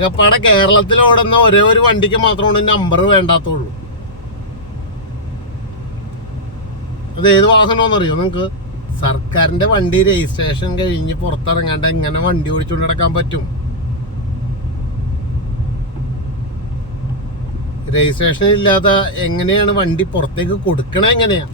ആകപ്പാടെ കേരളത്തിൽ ഓടുന്ന ഒരേ ഒരു വണ്ടിക്ക് മാത്രമാണ് നമ്പർ വേണ്ടാത്തുള്ളൂ. അത് ഏത് വാഹനമാണെന്നറിയോ നിങ്ങൾക്ക് സർക്കാരിന്റെ വണ്ടി രജിസ്ട്രേഷൻ കഴിഞ്ഞ് പുറത്തിറങ്ങാണ്ട് എങ്ങനെ വണ്ടി ഓടിച്ചുകൊണ്ട് നടക്കാൻ പറ്റും? രജിസ്ട്രേഷൻ ഇല്ലാതെ എങ്ങനെയാണ് വണ്ടി പുറത്തേക്ക് കൊടുക്കണ എങ്ങനെയാ?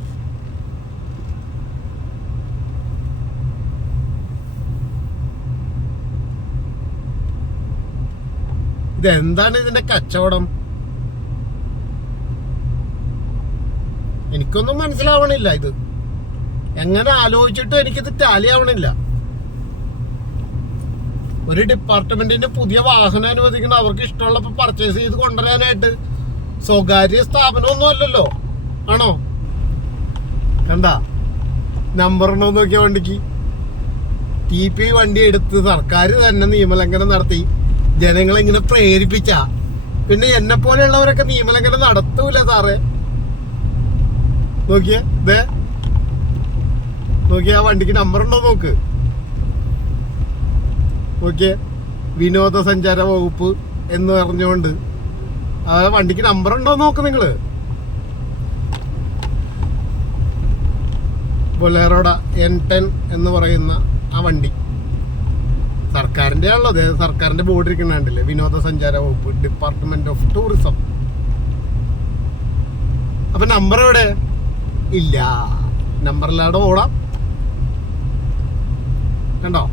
ഇതെന്താണ് ഇതിന്റെ കച്ചവടം? എനിക്കൊന്നും മനസ്സിലാവണില്ല ഇത്. എങ്ങനെ ആലോചിച്ചിട്ടും എനിക്കിത് ടാലി ആവണില്ല ഒരു ഡിപ്പാർട്ട്മെന്റിന്റെ പുതിയ വാഹനം അനുവദിക്കണം അവർക്ക് ഇഷ്ടമുള്ള പർച്ചേസ് ചെയ്ത് കൊണ്ടുവരാനായിട്ട്. സ്വകാര്യ സ്ഥാപനമൊന്നും അല്ലല്ലോ. ആണോ? കണ്ട? നമ്പർ ഉണ്ടോ നോക്കിയ വണ്ടിക്ക്. ടി പി വണ്ടി എടുത്ത് സർക്കാർ തന്നെ നിയമലംഘനം നടത്തി. ജനങ്ങളെ ഇങ്ങനെ പ്രേരിപ്പിച്ച. പിന്നെ എന്നെ പോലെയുള്ളവരൊക്കെ നിയമലംഘനം നടത്തൂല സാറേ. നോക്കിയേ ദേ. നോക്കിയേ ആ വണ്ടിക്ക് നമ്പർ ഉണ്ടോ നോക്ക്. നോക്കിയേ വിനോദസഞ്ചാര വകുപ്പ് എന്ന് പറഞ്ഞുകൊണ്ട്. ആ വണ്ടിക്ക് നമ്പർ ഉണ്ടോ നോക്ക് നിങ്ങൾ. ബൊലേറോഡ എൻ ടെൻ എന്ന് പറയുന്ന ആ വണ്ടി. സർക്കാരിന്റെ ആണല്ലോ. അതെ സർക്കാരിന്റെ ബോർഡ് ഇരിക്കുന്നുണ്ടല്ലേ വിനോദസഞ്ചാര വകുപ്പ് ഡിപ്പാർട്ട്മെന്റ് ഓഫ് ടൂറിസം അപ്പൊ നമ്പർ എവിടെ? ഇല്ല. നമ്പറില്ലാതെ ഓടാം. കണ്ടോ?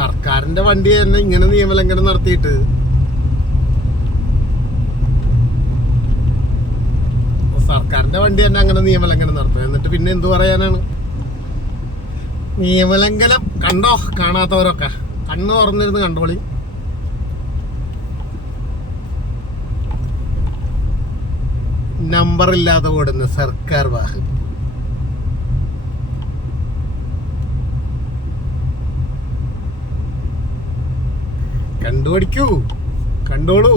സർക്കാരിന്റെ വണ്ടി തന്നെ ഇങ്ങനെ നിയമലംഘനം നടത്തിയിട്ട് സർക്കാരിന്റെ വണ്ടി തന്നെ അങ്ങനെ നിയമലംഘനം നടത്തും. എന്നിട്ട് പിന്നെ എന്തു പറയാനാണ്? നിയമലംഘനം കണ്ടോ? കാണാത്തവരൊക്കെ. കണ്ണ് തുറന്നിരുന്ന് കണ്ടോളി. നമ്പർ ഇല്ലാതെ ഓടുന്ന സർക്കാർ വാഹനം. കണ്ടുപിടിക്കൂ. കണ്ടോളൂ.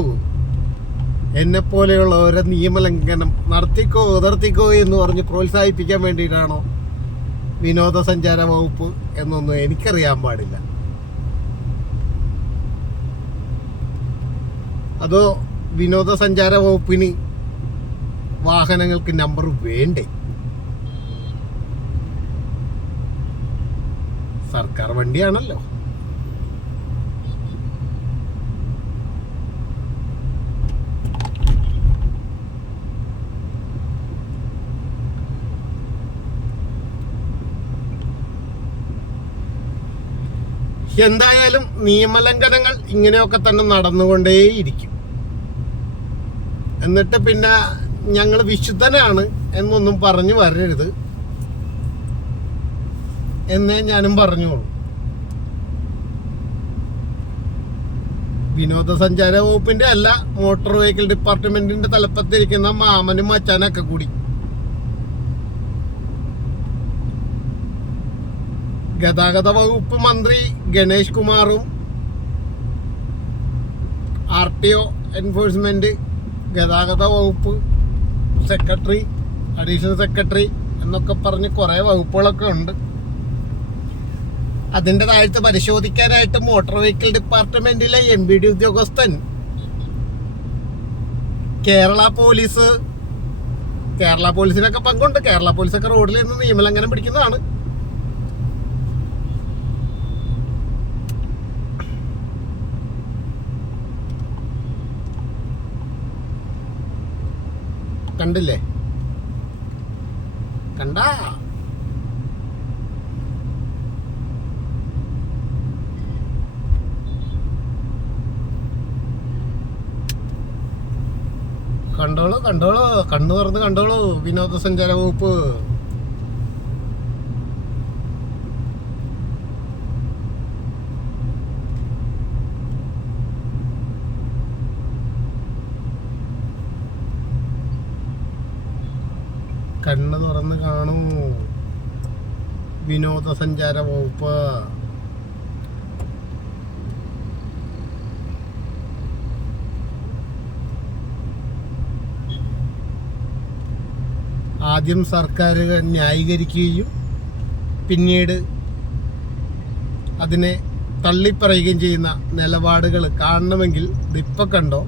എന്നെ പോലെയുള്ളവരെ നിയമലംഘനം നടത്തിക്കോ ഉതർത്തിക്കോ എന്ന് പറഞ്ഞ് പ്രോത്സാഹിപ്പിക്കാൻ വേണ്ടിയിട്ടാണോ വിനോദസഞ്ചാര വകുപ്പ് എന്നൊന്നും എനിക്കറിയാൻ പാടില്ല. അതോ വിനോദസഞ്ചാര വകുപ്പിന് വാഹനങ്ങൾക്ക് നമ്പർ വേണ്ടേ? സർക്കാർ വണ്ടിയാണല്ലോ. എന്തായാലും നിയമലംഘനങ്ങൾ ഇങ്ങനെയൊക്കെ തന്നെ നടന്നുകൊണ്ടേയിരിക്കും. എന്നിട്ട് പിന്നെ ഞങ്ങൾ വിശുദ്ധനാണ് എന്നൊന്നും പറഞ്ഞു വരരുത്. എന്നേ ഞാനും പറഞ്ഞോളൂ. വിനോദസഞ്ചാര വകുപ്പിന്റെ അല്ല മോട്ടോർ വെഹിക്കിൾ ഡിപ്പാർട്ട്മെന്റിന്റെ തലപ്പത്തിരിക്കുന്ന മാമനും മച്ചാനൊക്കെ കൂടി. ഗതാഗത വകുപ്പ് മന്ത്രി ഗണേഷ് കുമാറും ആർ ടി ഒ എൻഫോഴ്സ്മെന്റ് ഗതാഗത വകുപ്പ് സെക്രട്ടറി അഡീഷണൽ സെക്രട്ടറി എന്നൊക്കെ പറഞ്ഞ് കുറേ വകുപ്പുകളൊക്കെ ഉണ്ട്. അതിന്റെ താഴ്ത്ത് പരിശോധിക്കാനായിട്ട് മോട്ടോർ വെഹിക്കിൾ ഡിപ്പാർട്ട്മെന്റിലെ എം ബി ഡി ഉദ്യോഗസ്ഥൻ കേരള പോലീസ് കേരള പോലീസിനൊക്കെ പങ്കുണ്ട്. കേരള പോലീസൊക്കെ റോഡിൽ നിന്ന് നിയമലംഘനം പിടിക്കുന്നതാണ്. കണ്ടില്ലേ? കണ്ട? കണ്ടോളൂ കണ്ടോളൂ. കണ്ണു തുറന്ന് കണ്ടോളൂ വിനോദസഞ്ചാര വകുപ്പ്. കണ്ണ് തുറന്ന് കാണൂ. വിനോദസഞ്ചാര വകുപ്പ്. ആദ്യം സർക്കാർ ന്യായീകരിക്കുകയും പിന്നീട് അതിനെ തള്ളിപ്പറയുകയും ചെയ്യുന്ന നിലപാടുകൾ കാണണമെങ്കിൽ ഇതിപ്പോൾ കണ്ടോ?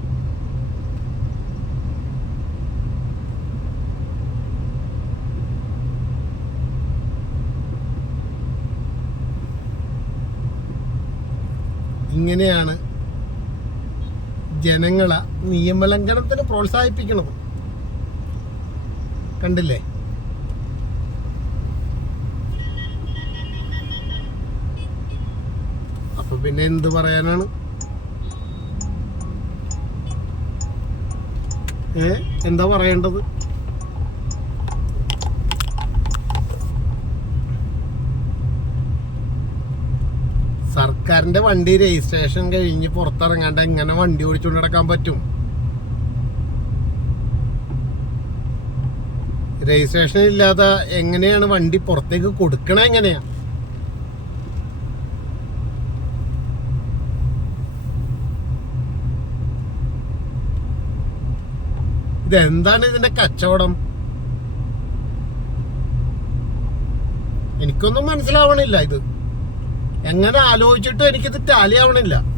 ഇങ്ങനെയാണ് ജനങ്ങളെ നിയമലംഘനത്തിന് പ്രോത്സാഹിപ്പിക്കുന്നത് കണ്ടില്ലേ? അപ്പൊ പിന്നെ എന്ത് പറയാനാണ്? എന്താ പറയേണ്ടത്? സർക്കാരിന്റെ വണ്ടി രജിസ്ട്രേഷൻ കഴിഞ്ഞ് പുറത്തിറങ്ങാണ്ട് എങ്ങനെ വണ്ടി ഓടിച്ചുകൊണ്ട് നടക്കാൻ പറ്റും? രജിസ്ട്രേഷൻ ഇല്ലാതെ എങ്ങനെയാണ് വണ്ടി പുറത്തേക്ക് കൊടുക്കണ എങ്ങനെയാ? ഇതെന്താണ് ഇതിന്റെ കച്ചവടം? എനിക്കൊന്നും മനസ്സിലാവണില്ല ഇത്. എങ്ങനെ ആലോചിച്ചിട്ടും എനിക്കിത് ടാലി ആവണില്ല.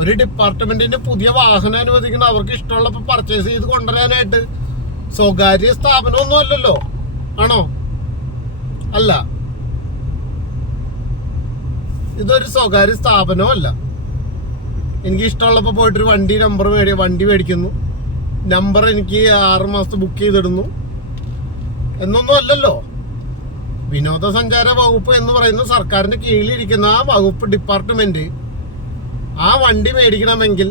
ഒരു ഡിപ്പാർട്ട്മെന്റിന്റെ പുതിയ വാഹനം അനുവദിക്കണം അവർക്ക് ഇഷ്ടമുള്ളപ്പോ പർച്ചേസ് ചെയ്ത് കൊണ്ടുവരാനായിട്ട് സ്വകാര്യ സ്ഥാപനമൊന്നും അല്ലല്ലോ. ആണോ? അല്ല. ഇതൊരു സ്വകാര്യ സ്ഥാപനവും അല്ല. എനിക്ക് പോയിട്ട് ഒരു വണ്ടി നമ്പർ മേടി വണ്ടി മേടിക്കുന്നു. നമ്പർ എനിക്ക് ആറ് മാസത്തെ ബുക്ക് ചെയ്തിടുന്നു. എന്നൊന്നും അല്ലല്ലോ. വിനോദസഞ്ചാര വകുപ്പ് എന്ന് പറയുന്ന സർക്കാരിന്റെ കീഴിലിരിക്കുന്ന ആ വകുപ്പ് ഡിപ്പാർട്ട്മെന്റ് ആ വണ്ടി മേടിക്കണമെങ്കിൽ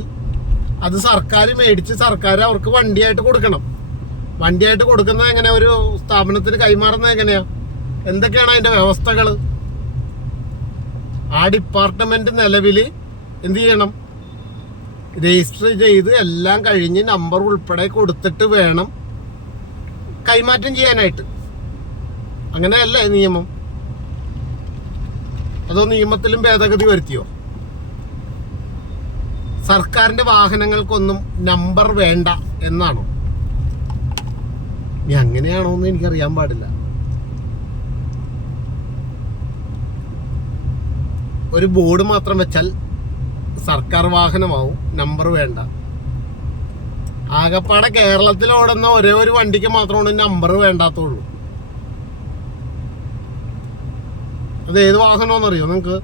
അത് സർക്കാർ മേടിച്ച് സർക്കാർ അവർക്ക് വണ്ടിയായിട്ട് കൊടുക്കണം. വണ്ടിയായിട്ട് കൊടുക്കുന്നത് എങ്ങനെ ഒരു സ്ഥാപനത്തിന് കൈമാറുന്നത് എങ്ങനെയാ? എന്തൊക്കെയാണ് അതിന്റെ വ്യവസ്ഥകൾ ആ ഡിപ്പാർട്ട്മെന്റ് നിലവിൽ എന്ത് ചെയ്യണം? രജിസ്റ്റർ ചെയ്ത് എല്ലാം കഴിഞ്ഞ് നമ്പർ ഉൾപ്പെടെ കൊടുത്തിട്ട് വേണം കൈമാറ്റം ചെയ്യാനായിട്ട്. അങ്ങനെയല്ലേ നിയമം. അതോ നിയമത്തിലും ഭേദഗതി വരുത്തിയോ? സർക്കാരിന്റെ വാഹനങ്ങൾക്കൊന്നും നമ്പർ വേണ്ട എന്നാണോ? ഇനി അങ്ങനെയാണോ എന്ന് എനിക്കറിയാൻ പാടില്ല. ഒരു ബോർഡ് മാത്രം വെച്ചാൽ സർക്കാർ വാഹനമാവും നമ്പർ വേണ്ട. ആകപ്പാടെ കേരളത്തിൽ ഓടുന്ന ഒരേ ഒരു വണ്ടിക്ക് മാത്രമാണ് നമ്പർ വേണ്ടാത്തുള്ളൂ. അത് ഏത് വാഹനമാണെന്നറിയോ നിങ്ങൾക്ക്?